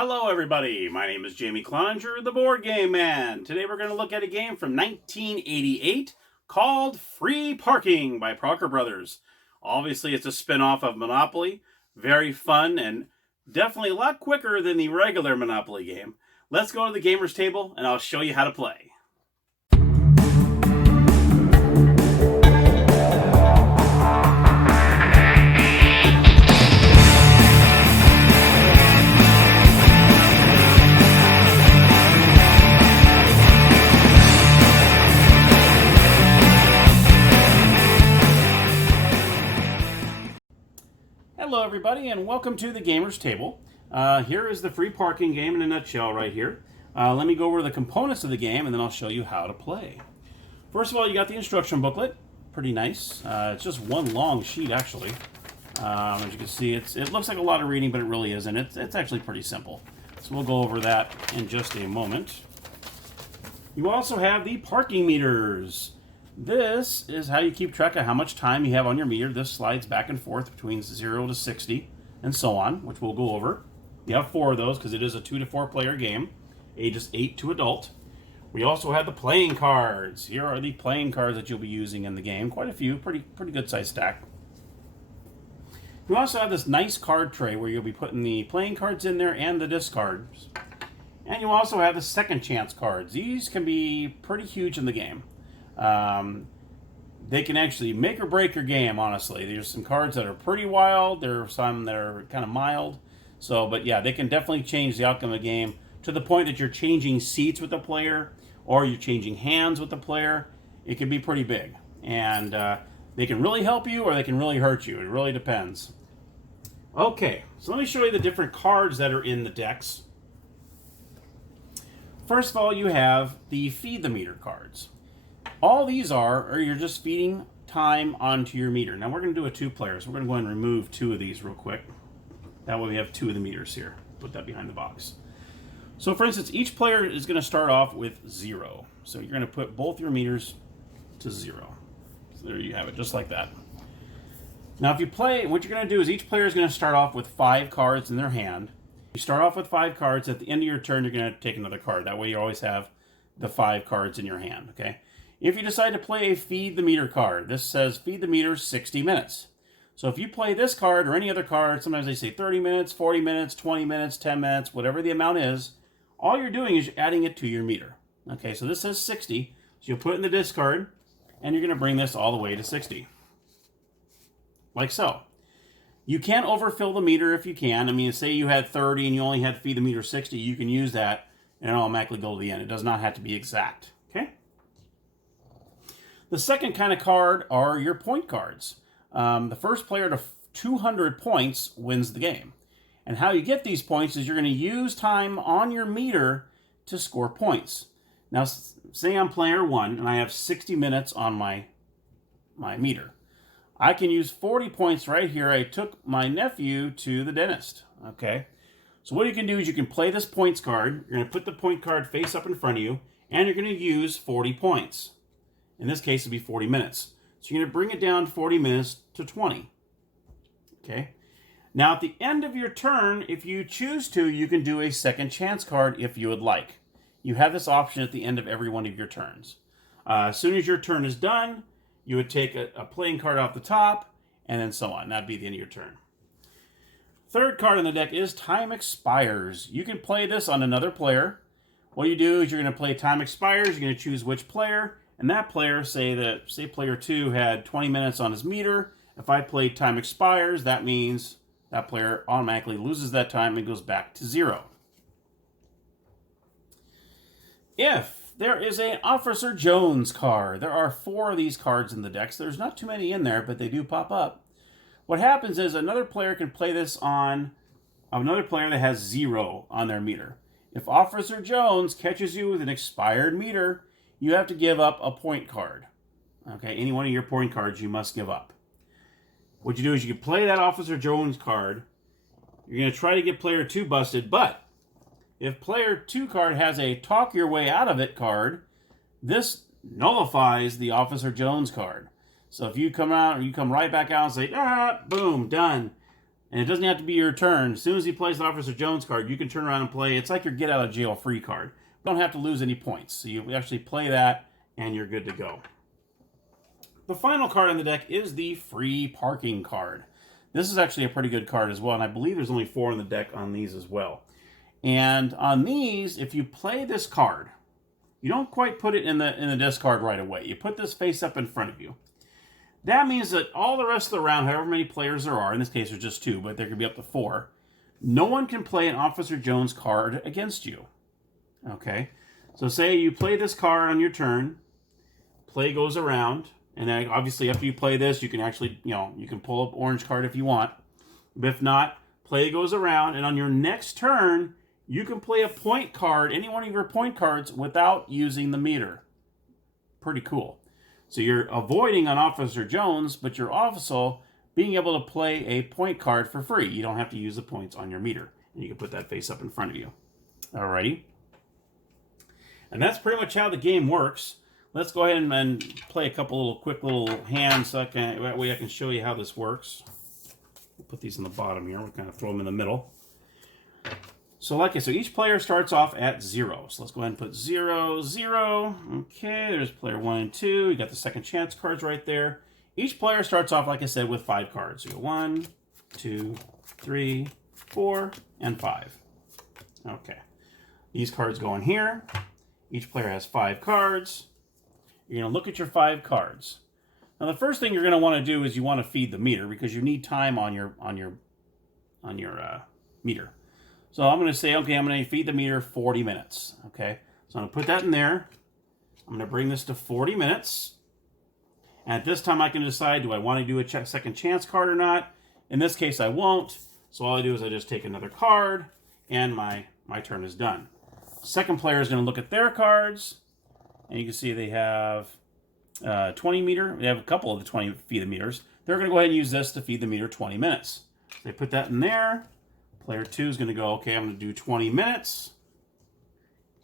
Hello everybody, my name is Jamie Cloninger, the Board Game Man. Today we're going to look at a game from 1988 called Free Parking by Parker Brothers. Obviously it's a spin-off of Monopoly, very fun and definitely a lot quicker than the regular Monopoly game. Let's go to the gamer's table and I'll show you how to play. Hello everybody and welcome to the Gamer's Table. Here is the free parking game in a nutshell right here. Let me go over the components of the game and then I'll show you how to play. First of all, you got the instruction booklet. Pretty nice. It's just one long sheet actually. As you can see, it looks like a lot of reading, but it really isn't. It's actually pretty simple. So we'll go over that in just a moment. You also have the parking meters. This is how you keep track of how much time you have on your meter. This slides back and forth between 0 to 60 and so on, which we'll go over. You have 4 of those because it is a 2 to 4 player game, ages 8 to adult. We also have the playing cards. Here are the playing cards that you'll be using in the game. Quite a few, pretty good size stack. You also have this nice card tray where you'll be putting the playing cards in there and the discards. And you also have the second chance cards. These can be pretty huge in the game. They can actually make or break your game, honestly. There's some cards that are pretty wild. There are some that are kind of mild. But yeah, they can definitely change the outcome of the game to the point that you're changing seats with the player or you're changing hands with the player. It can be pretty big. And they can really help you or they can really hurt you. It really depends. Okay, so let me show you the different cards that are in the decks. First of all, you have the Feed the Meter cards. All these are you're just feeding time onto your meter. Now we're going to do a 2-player, so we're going to go ahead and remove 2 of these real quick. That way we have 2 of the meters here. Put that behind the box. So for instance, each player is going to start off with 0. So you're going to put both your meters to 0. So there you have it, just like that. Now if you play, what you're going to do is each player is going to start off with 5 cards in their hand. You start off with 5 cards. At the end of your turn, you're going to take another card. That way you always have the 5 cards in your hand, okay? If you decide to play a Feed the Meter card, this says Feed the Meter 60 minutes. So if you play this card or any other card, sometimes they say 30 minutes, 40 minutes, 20 minutes, 10 minutes, whatever the amount is, all you're doing is adding it to your meter. Okay, so this says 60, so you'll put it in the discard, and you're going to bring this all the way to 60. Like so. You can overfill the meter if you can. I mean, say you had 30 and you only had to feed the meter 60, you can use that and it'll automatically go to the end. It does not have to be exact. Okay? The second kind of card are your point cards. The first player to 200 points wins the game. And how you get these points is you're going to use time on your meter to score points. Now, say I'm player 1 and I have 60 minutes on my meter. I can use 40 points right here. I took my nephew to the dentist. Okay? So what you can do is you can play this points card. You're going to put the point card face up in front of you, and you're going to use 40 points. In this case, it'll be 40 minutes. So you're going to bring it down 40 minutes to 20. Okay? Now, at the end of your turn, if you choose to, you can do a second chance card if you would like. You have this option at the end of every one of your turns. As soon as your turn is done, you would take a playing card off the top, and then so on. That'd be the end of your turn. Third card in the deck is Time Expires. You can play this on another player. What you do is you're going to play Time Expires. You're going to choose which player. And that player, say player 2 had 20 minutes on his meter. If I played Time Expires, that means that player automatically loses that time and goes back to 0. If there is an Officer Jones card, there are 4 of these cards in the deck. So there's not too many in there, but they do pop up. What happens is another player can play this on another player that has 0 on their meter. If Officer Jones catches you with an expired meter, you have to give up a point card. Okay, any one of your point cards you must give up. What you do is you can play that Officer Jones card. You're going to try to get player 2 busted, but if player 2 card has a talk your way out of it card, this nullifies the Officer Jones card. So if you come out or you come right back out and say, boom, done. And it doesn't have to be your turn. As soon as he plays the Officer Jones card, you can turn around and play. It's like your get out of jail free card. You don't have to lose any points. So you actually play that, and you're good to go. The final card on the deck is the free parking card. This is actually a pretty good card as well, and I believe there's only 4 in the deck on these as well. And on these, if you play this card, you don't quite put it in the discard right away. You put this face up in front of you. That means that all the rest of the round, however many players there are, in this case there's just 2, but there could be up to 4, no one can play an Officer Jones card against you. Okay? So say you play this card on your turn, play goes around, and then obviously after you play this, you can actually, you can pull up orange card if you want. But if not, play goes around, and on your next turn, you can play a point card, any one of your point cards, without using the meter. Pretty cool. So you're avoiding an Officer Jones, but you're also being able to play a point card for free. You don't have to use the points on your meter. And you can put that face up in front of you. Alrighty. And that's pretty much how the game works. Let's go ahead and play a couple quick little hands so that way I can show you how this works. We'll put these in the bottom here. We'll kind of throw them in the middle. So each player starts off at 0. So let's go ahead and put 0, 0. Okay, there's player 1 and 2. You got the second chance cards right there. Each player starts off, like I said, with 5 cards. So you go 1, 2, 3, 4, and 5. Okay. These cards go in here. Each player has 5 cards. You're going to look at your 5 cards. Now the first thing you're going to want to do is you want to feed the meter because you need time on your meter. So I'm going to say, okay, I'm going to feed the meter 40 minutes. Okay, so I'm going to put that in there. I'm going to bring this to 40 minutes. And at this time I can decide, do I want to do a second chance card or not? In this case I won't. So all I do is I just take another card and my turn is done. Second player is going to look at their cards. And you can see they have 20 meter. They have a couple of the 20 feed the meters. They're going to go ahead and use this to feed the meter 20 minutes. So they put that in there. Player 2 is going to go, okay, I'm going to do 20 minutes.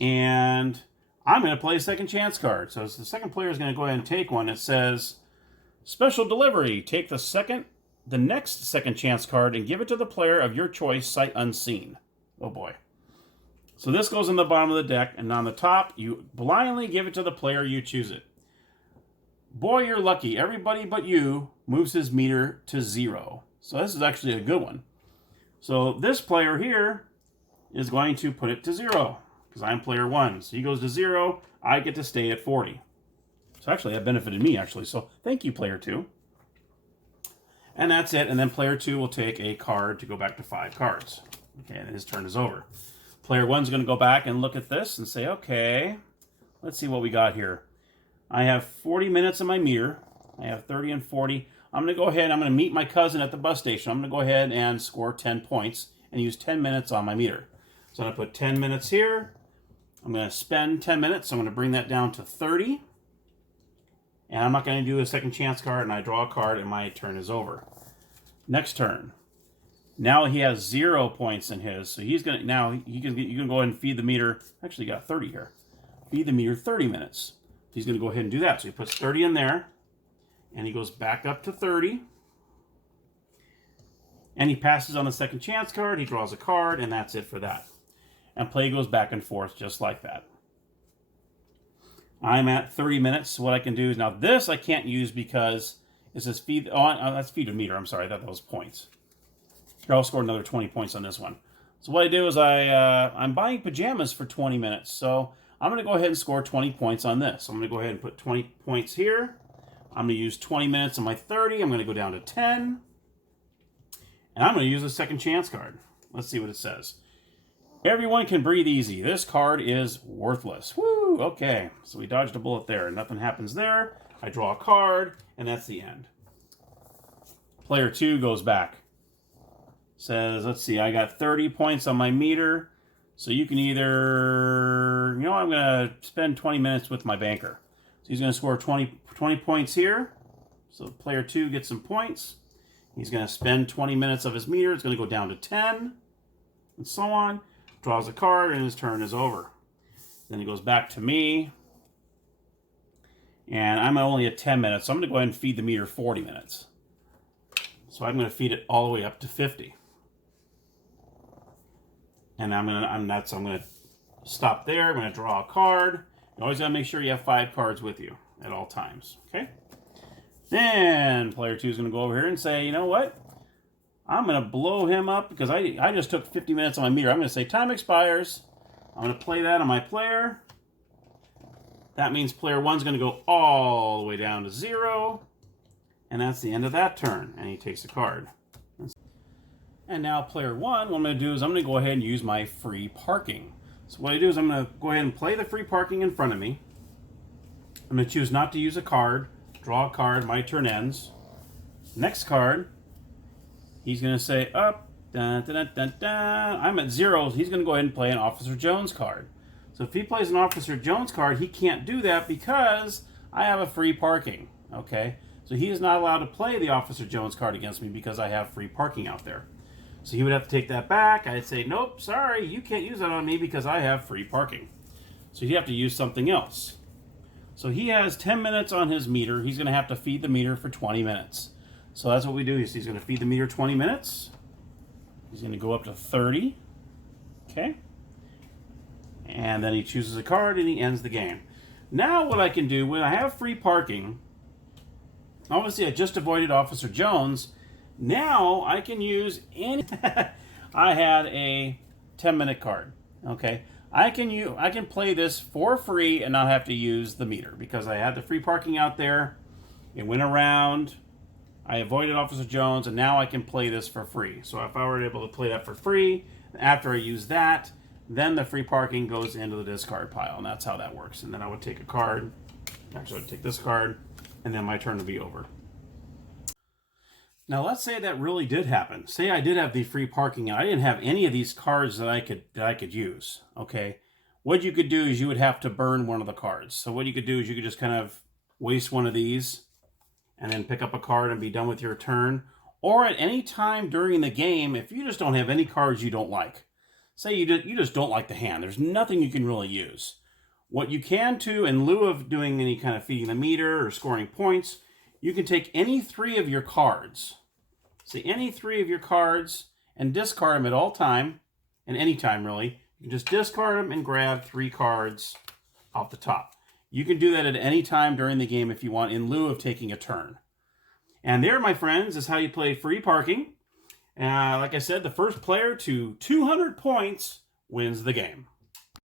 And I'm going to play a second chance card. So the second player is going to go ahead and take one that says, special delivery. Take the next second chance card and give it to the player of your choice, sight unseen. Oh boy. So this goes in the bottom of the deck, and on the top, you blindly give it to the player you choose it. Boy, you're lucky. Everybody but you moves his meter to 0. So this is actually a good one. So this player here is going to put it to 0, because I'm player 1. So he goes to 0, I get to stay at 40. So actually, that benefited me, actually. So thank you, player 2. And that's it, and then player 2 will take a card to go back to 5 cards. Okay, and his turn is over. Player 1 is going to go back and look at this and say, okay, let's see what we got here. I have 40 minutes on my meter. I have 30 and 40. I'm going to go ahead, I'm going to meet my cousin at the bus station. I'm going to go ahead and score 10 points and use 10 minutes on my meter. So I'm going to put 10 minutes here. I'm going to spend 10 minutes. So I'm going to bring that down to 30. And I'm not going to do a second chance card, and I draw a card, and my turn is over. Next turn. Now he has 0 points in his, so he's going to, you can go ahead and feed the meter. Actually, got 30 here. Feed the meter 30 minutes. He's going to go ahead and do that. So he puts 30 in there, and he goes back up to 30. And he passes on the second chance card. He draws a card, and that's it for that. And play goes back and forth just like that. I'm at 30 minutes. So what I can do is, now this I can't use because it says feed, that's feed a meter. I'm sorry, I thought that was points. Here, I'll score another 20 points on this one. So what I do is I'm buying pajamas for 20 minutes. So I'm going to go ahead and score 20 points on this. So I'm going to go ahead and put 20 points here. I'm going to use 20 minutes on my 30. I'm going to go down to 10. And I'm going to use a second chance card. Let's see what it says. Everyone can breathe easy. This card is worthless. Woo! Okay, so we dodged a bullet there. Nothing happens there. I draw a card, and that's the end. Player 2 goes back. Says, let's see, I got 30 points on my meter. So you can either, I'm going to spend 20 minutes with my banker. So he's going to score 20 points here. So player 2 gets some points. He's going to spend 20 minutes of his meter. It's going to go down to 10, and so on. Draws a card, and his turn is over. Then he goes back to me. And I'm only at 10 minutes, so I'm going to go ahead and feed the meter 40 minutes. So So I'm going to feed it all the way up to 50. And I'm going to stop there. I'm going to draw a card. You always got to make sure you have 5 cards with you at all times. Okay? Then player 2 is going to go over here and say, you know what? I'm going to blow him up because I just took 50 minutes on my meter. I'm going to say time expires. I'm going to play that on my player. That means player 1 is going to go all the way down to 0. And that's the end of that turn. And he takes a card. And now player 1, what I'm going to do is I'm going to go ahead and use my free parking. So what I do is I'm going to go ahead and play the free parking in front of me. I'm going to choose not to use a card. Draw a card. My turn ends. Next card, he's going to say up. Dun, dun, dun, dun, dun. I'm at 0. He's going to go ahead and play an Officer Jones card. So if he plays an Officer Jones card, he can't do that because I have a free parking. Okay? So he is not allowed to play the Officer Jones card against me because I have free parking out there. So he would have to take that back. I'd say, nope, sorry, you can't use that on me because I have free parking. So he'd have to use something else. So he has 10 minutes on his meter. He's going to have to feed the meter for 20 minutes. So that's what we do. He's going to feed the meter 20 minutes. He's going to go up to 30. Okay. And then he chooses a card and he ends the game. Now what I can do, when I have free parking, obviously I just avoided Officer Jones. Now I can use any... I had a 10-minute card. Okay. I can play this for free and not have to use the meter because I had the free parking out there. It went around. I avoided Officer Jones, and now I can play this for free. So if I were able to play that for free, after I use that, then the free parking goes into the discard pile, and that's how that works. And then I would take a card. Actually, I would take this card, and then my turn would be over. Now, let's say that really did happen. Say I did have the free parking, and I didn't have any of these cards that I could use. Okay, what you could do is you would have to burn one of the cards. So what you could do is you could just kind of waste one of these, and then pick up a card and be done with your turn. Or at any time during the game, if you just don't have any cards you don't like, say you just don't like the hand, there's nothing you can really use. What you can do, in lieu of doing any kind of feeding the meter or scoring points, you can take any 3 of your cards, say any 3 of your cards, and discard them at all time, and any time really. You can just discard them and grab 3 cards off the top. You can do that at any time during the game if you want, in lieu of taking a turn. And there, my friends, is how you play free parking. Like I said, the first player to 200 points wins the game.